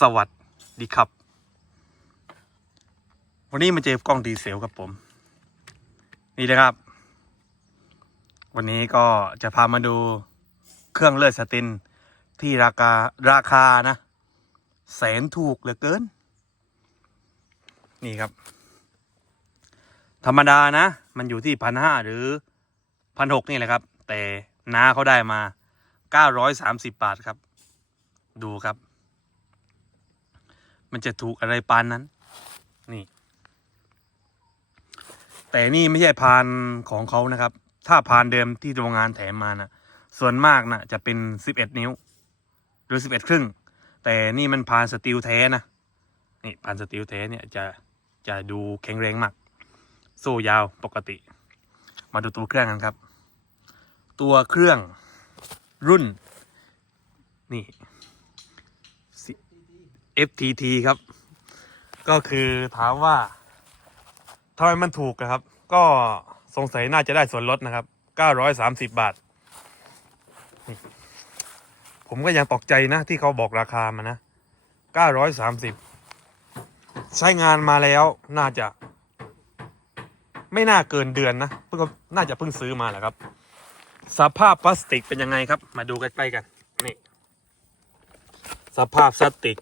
สวัสดีครับ วันนี้มาเจอกล้องดีเซลครับผม นี่นะครับ วันนี้ก็จะพามาดูเครื่องเลือดสตินที่ราคาราคานะ แสนถูกเหลือเกิน นี่ครับ ธรรมดานะ มันอยู่ที่พันห้าหรือพันหกนี่แหละครับ แต่น้าเขาได้มาเก้าร้อยสามสิบบาทครับ ดูครับ มันจะถูกอะไรปานนั้น นี่ แต่นี่ไม่ใช่พานของเขานะครับ ถ้าพานเดิมที่โรงงานแถมมานะส่วนมากนะจะเป็นสิบเอ็ดนิ้ว หรือสิบเอ็ดครึ่ง แต่นี่มันพานสตีลแท้นะนี่พานสตีลแท้เนี่ยจะจะดูแข็งแรงมาก โซ่ยาวปกติ มาดูตัวเครื่องกันครับ ตัวเครื่องรุ่น นี่ FTT ครับ ก็คือถามว่าทำไมมันถูกอะครับ ก็สงสัยน่าจะได้ส่วนลดนะครับ 930 บาท ผมก็ยังตกใจนะที่เขาบอกราคามานะ 930 ใช้งานมาแล้วน่าจะ ไม่น่าเกินเดือนนะเพิ่งน่าจะเพิ่งซื้อมาแหละครับ สภาพพลาสติกเป็นยังไงครับ มาดูใกล้ๆกันนี่ สภาพพลาสติก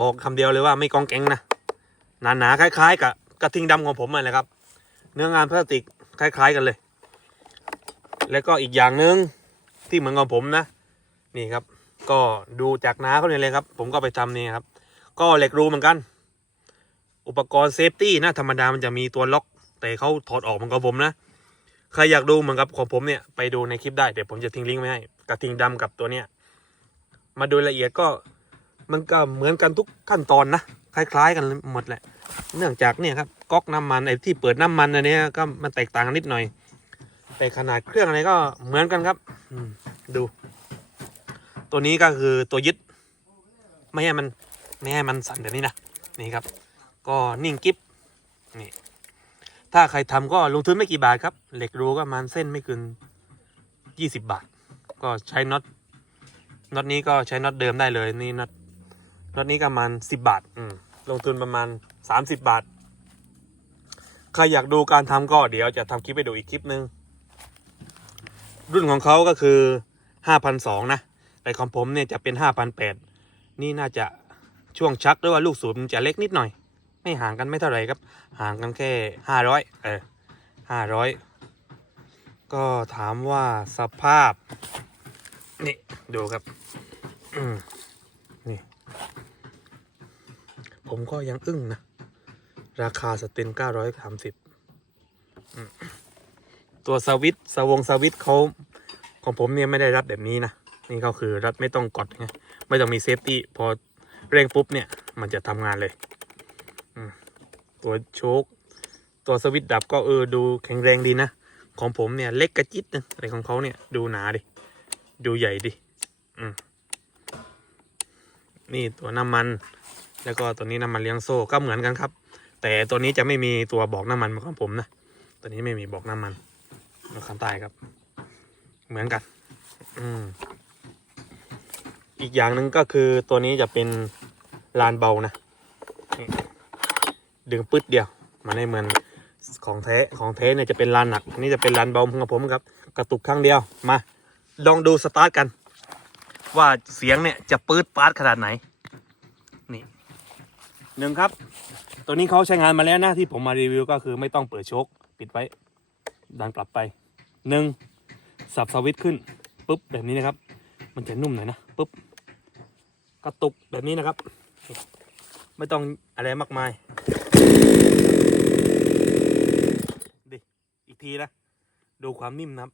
บอกคำเดียวเลยว่าไม่กองแกงนะหนาๆคล้ายๆ กับกระทิงดำของผมเลยครับ เนื้องานพลาสติกคล้าย ๆกันเลย แล้วก็อีกอย่างหนึ่งที่เหมือนกับผมนะนี่ครับ ก็ดูจากน้าเขาเนี่ยเลยครับ ผมก็ไปทำนี่ครับ ก็เหล็กรูเหมือนกัน อุปกรณ์เซฟตี้นะธรรมดามันจะมีตัวล็อก แต่เขาถอดออกเหมือนกับผมนะใครอยากดูเหมือนกับของผมเนี่ยไปดูในคลิปได้เดี๋ยวผมจะทิ้งลิงก์ไว้ให้กระทิงดำกับตัวเนี้ยมาดูละเอียดก็ มันก็เหมือนกันทุกขั้นตอนนะคล้าย ๆ กันหมดแหละ เนื่องจากเนี่ยครับก๊อกน้ำมันไอ้ที่เปิดน้ำมันอันเนี้ยก็มันแตกต่างนิดหน่อย แต่ขนาดเครื่องอะไรก็เหมือนกันครับดู ตัวนี้ก็คือตัวยึด ไม่ให้มันไม่ให้มันสั่นแบบนี้นะนี่ครับ ก็นิ่งกิฟนี่ถ้าใครทำก็ลงทุนไม่กี่บาทครับ เหล็กรูก็ประมาณเส้นไม่เกินยี่สิบบาท ก็ใช้น็อตน็อตนี้ก็ใช้น็อตเดิมได้เลยนี่น็อต รถนี้ประมาณสิบบาท อืมลงทุนประมาณสามสิบบาท ใครอยากดูการทำก็เดี๋ยวจะทำคลิปไปดูอีกคลิปนึง รุ่นของเขาก็คือห้าพันสองนะ แต่ของผมเนี่ยจะเป็นห้าพันแปดนี่น่าจะช่วงชักหรือว่าลูกสูบมันจะเล็กนิดหน่อย ไม่ห่างกันไม่เท่าไหร่ครับ ห่างกันแค่ห้าร้อยเออห้าร้อยก็ถามว่าสภาพ นี่ ดูครับ อืม ผมก็ยังอึ้งนะ ราคาสเตนเก้าร้อยสามสิบตัวสวิตสวงสวิตเขาของผมเนี่ยไม่ได้รัดแบบนี้นะ นี่ก็คือรัดไม่ต้องกดไงไม่ต้องมีเซฟตี้พอเร่งปุ๊บเนี่ย มันจะทำงานเลยตัวโชคตัวสวิตดับก็เออดูแข็งแรงดีนะ ของผมเนี่ยเล็กกระจิตนึงแต่ของเขาเนี่ยดูหนาดิ ดูใหญ่ดิอืมนี่ตัวน้ำมัน แล้วก็ตัวนี้น้ำมันเลี้ยงโซ่ก็เหมือนกันครับ แต่ตัวนี้จะไม่มีตัวบอกน้ำมันของผมนะตัวนี้ไม่มีบอกน้ำมันมาข้างใต้ครับ เหมือนกัน อืมอีกอย่างหนึ่งก็คือตัวนี้จะเป็นลานเบานะดึงปึ๊ดเดียวมันไม่เหมือนของแท้ของแท้เนี่ยจะเป็นลานหนักอันนี้จะเป็นลานเบาของผมครับ กระตุกครั้งเดียวมาลองดูสตาร์ทกัน ว่าเสียงเนี่ยจะปื๊ดปาดขนาดไหน หนึ่งครับ ตัวนี้เขาใช้งานมาแล้วนะที่ผมมารีวิวก็คือไม่ต้องเปิดโชคปิดไว้ ดันกลับไปหนึ่งสับสวิตช์ขึ้นปุ๊บแบบนี้นะครับ มันจะนุ่มหน่อยนะปุ๊บกระตุกแบบนี้นะครับ ไม่ต้องอะไรมากมายดิอีกทีนะดูความนิ่มนะครับ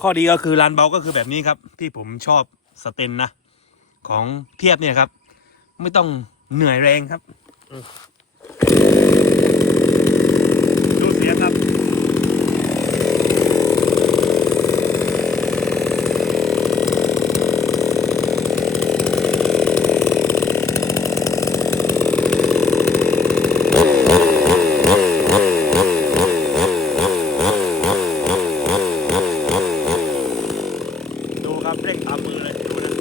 ข้อดีก็คือลานเบาก็คือแบบนี้ครับ ที่ผมชอบสเตนนะ ของเทียบเนี่ยครับ ไม่ต้อง เหนื่อยแรงครับอืมดูเสียงครับ ดูครับเร่งตามมือเลยดูนะ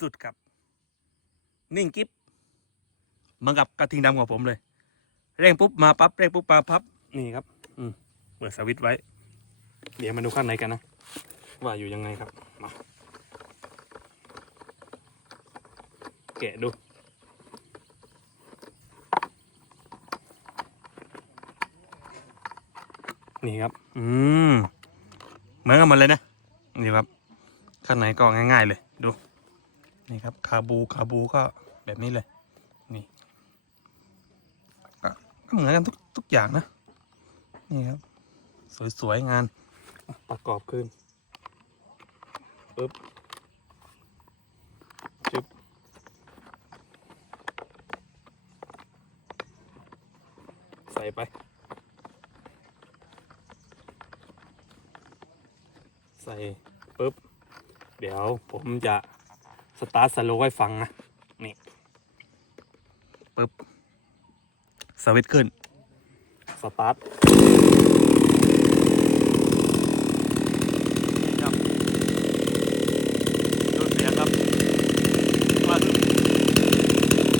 สุดครับ นิ่งกิ๊บเหมือนกับกระทิงดำของผมเลย เร่งปุ๊บมาปั๊บเร่งปุ๊บมาปั๊บนี่ครับ อืมเปิดสวิตช์ไว้ เดี๋ยวมาดูข้างในกันนะ ว่าอยู่ยังไงครับมาแกะดูนี่ครับ อืม เหมือนกันหมดเลยนะ นี่ครับ ข้างในก็ง่าย ๆ เลย ดู นี่ครับคาบูคาบูก็แบบนี้เลย นี่ก็เหมือนกันทุกทุกอย่างนะ นี่ครับ สวย ๆ งาน ประกอบขึ้นปึ๊บจึ๊บใส่ไปใส่ปุ๊บ เดี๋ยวผมจะ สตาร์ทสโลว์ให้ฟังนะ นี่ปุ๊บสวิตช์ขึ้น สตาร์ทครับดูเสียงครับมาถึง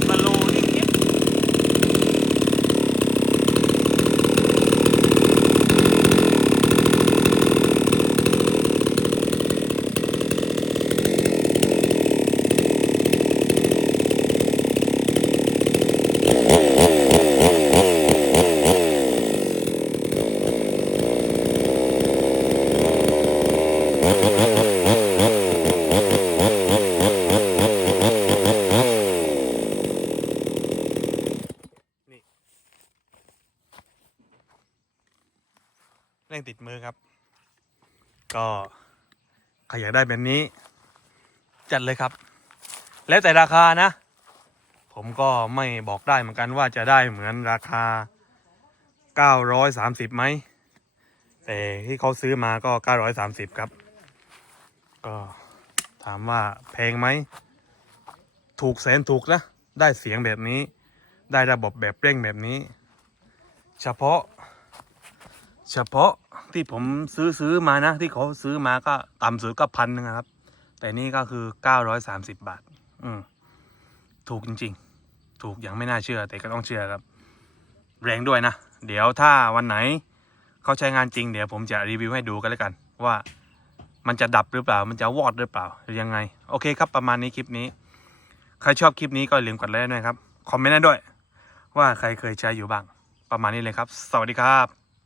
สโลว์นิ่งๆ เร่งติดมือครับ ก็ใครอยากได้แบบนี้ จัดเลยครับ แล้วแต่ราคานะ ผมก็ไม่บอกได้เหมือนกันว่าจะได้เหมือนราคา 930ไหมแต่ที่เขาซื้อมาก็ 930 ครับ ก็ถามว่าแพงไหม ถูกแสนถูกนะ ได้เสียงแบบนี้ ได้ระบบแบบเร่งแบบนี้ เฉพาะ เฉพาะที่ผมซื้อซื้อมานะ ที่เขาซื้อมาก็ต่ำสุดก็พันนึงครับ แต่นี่ก็คือ930บาท อืมถูกจริง ๆ ถูกอย่างไม่น่าเชื่อ แต่ก็ต้องเชื่อครับ แรงด้วยนะ เดี๋ยวถ้าวันไหนเขาใช้งานจริงเดี๋ยวผมจะรีวิวให้ดูกันแล้วกัน ว่ามันจะดับหรือเปล่า มันจะวอดหรือเปล่าหรือยังไง โอเคครับประมาณนี้คลิปนี้ ใครชอบคลิปนี้ก็อย่าลืมกดไลค์ด้วยครับ คอมเมนต์ด้วย ว่าใครเคยใช้อยู่บ้าง ประมาณนี้เลยครับ สวัสดีครับ